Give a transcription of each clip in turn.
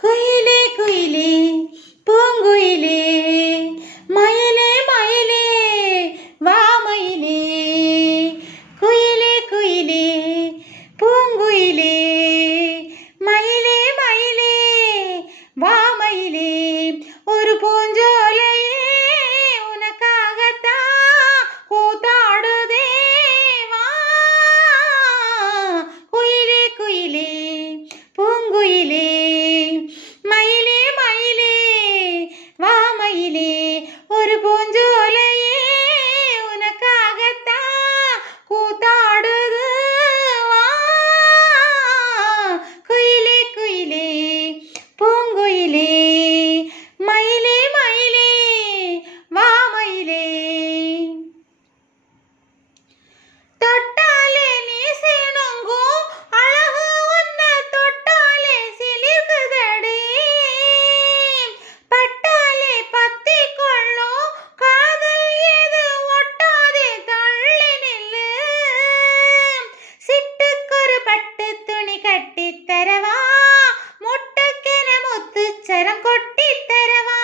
குயிலே குயிலே பூங்குயிலே மயிலே மயிலே வா மயிலே குயிலே குயிலே பூங்குயிலே மயிலே மயிலே வா மயிலே ஒரு பூஞ்சோலையே உனக்காகத்தான் கூத்தாடுதே வா குயிலே குயிலே பூங்குயிலே மயிலே மயிலே வா மயிலே ஒரு பூஞ்சோலையே உனக்காகத்தான் கூத்தாடுது வா குயிலே குயிலே பூங்குயிலே மயிலே மயிலே வா மயிலே தொட்டாலே நீ சிணுங்கும் அழகு உன்னை தொட்டாலே சிலிர்க்குதடி பட்டாலே பத்தி கொள்ளும் காதல் ஏது ஒட்டாதே தள்ளி நில்லு சிட்டுக்கொரு பட்டு துணி கட்டி தரவா முட்டுக்கென முத்துச்சரம் கொட்டி தரவா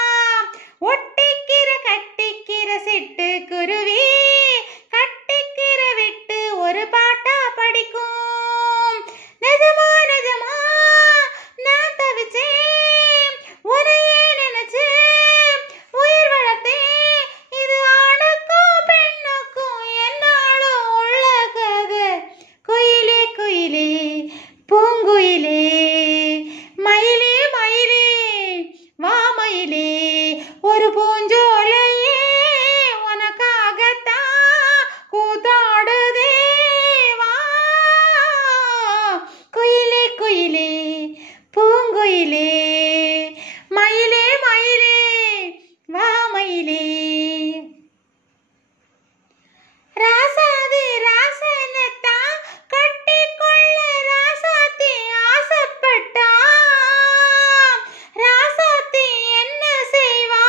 ஒட்டிக்கிற கட்டிக்கிற சிட்டு குருவி கட்டிக்கிற விட்டு ஒரு பாட்டா படிக்கும் நிஜமா நிஜமா நான் தவிச்சேன் உனையே நினைச்சேன் உயிர் வளர்த்தேன் இது ஆணுக்கும் பெண்ணுக்கும் என்னாலும் உள்ள கதை குயிலே குயிலே பூங்குயிலே மயிலே மயிலே வா மயிலே ஒரு பூஞ்சோலையே உனக்காகத்தான் கூத்தாடுதே வா குயிலே குயிலே பூங்குயிலே மயிலே மயிலே வா மயிலே ராசாதி ராசனத்தான் கட்டிக்கொள்ள ராசாத்தி ஆசைப்பட்டா ராசாத்தி என்ன செய்வா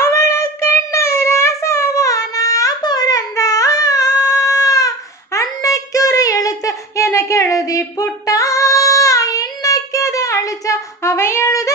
அவளுக்கென்னு ராசாவா நான் பிறந்தா அன்னைக்கு ஒரு எழுத்து எனக்கு எழுதி புட்டா இன்னைக்கு அதை அழிச்சா அவன் எழுத